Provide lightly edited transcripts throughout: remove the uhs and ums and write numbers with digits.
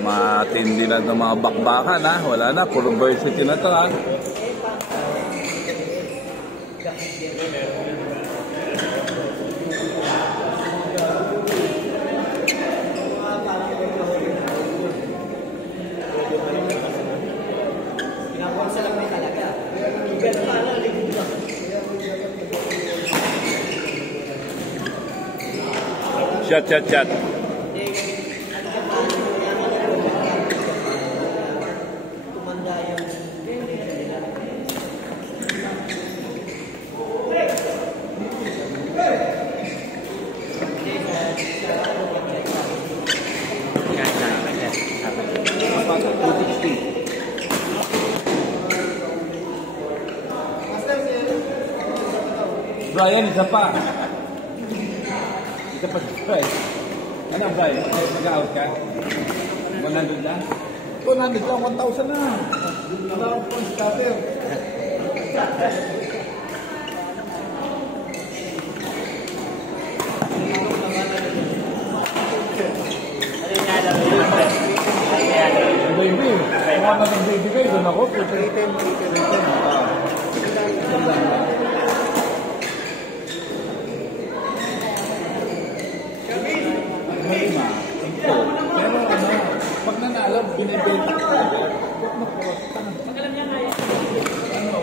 Matindi na ng mga bakbakan ha. Wala na, puro varsity na to ha. Chat. Brian, isa pa. Ano, Brian? Mag-out ka? 100 na? 100 lang, 1,000 na. Wala akong phone starter. Baby, kung ano ng baby kayo, doon ako. Pero ano, pag nanalo, binibenta ko. Pag alam niya kaya. Ano?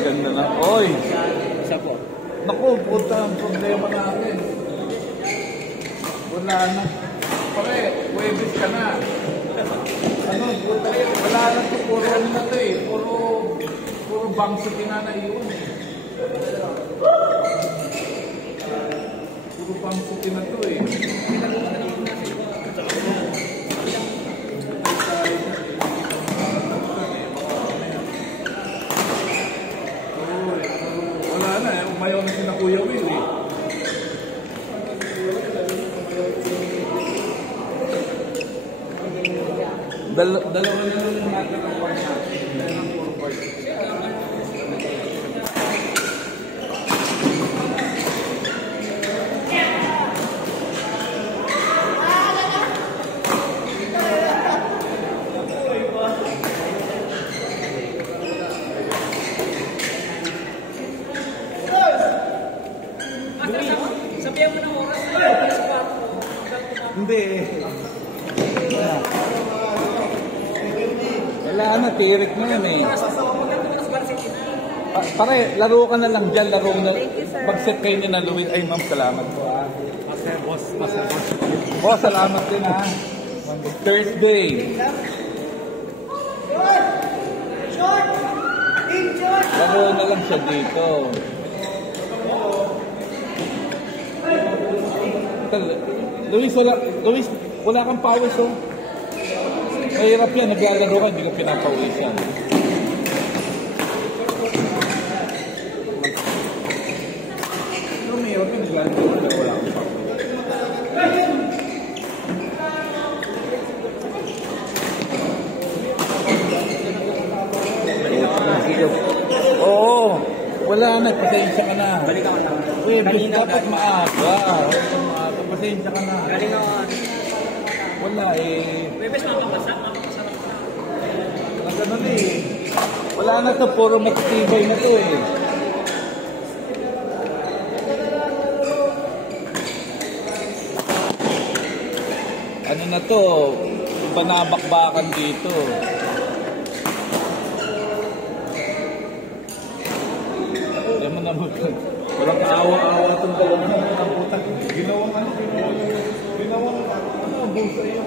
Ganda na. Oy! Isa po. Naku, puta ang problema natin. Wala na. Pare, Huwebes ka na. Ano, puta yun. Wala na ito. Puro ano na ito eh. Puro bangso kinana yun. Puro bangso kina ito eh. Wala na eh. Umayaw na sina Kuya Will eh. Dalawa na lang natin ang part natin. Dalawa ang puro part. Sabihan mo ng oras na yun. Hindi. Wala na, tirik na yan eh. Pare, laro ka na lang dyan, laro na. Pag-set kayo ni na Luwin. Ay ma'am, salamat po ha. Boss. Boss, salamat din ha. Thursday. Laro na lang siya dito. Luis, wala kang pawis oh. Mahirap yan, naglalaro ka, hindi ka pinapawisan. Mahirap yan, naglalaro ka, wala kang pawis. Oo, wala na, pasensya ka na. Balikan ko na. Dapat maaga. Pasensya ka na. Galing ako. Wala eh. Huwebes, mapapasa. Ganun eh. Wala na to, puro matitibay na to eh. Ano na to, banabakbakan dito. Yan mo naman. Walang kaawa-awa itong dalawang. Ginawang ano, busa yun.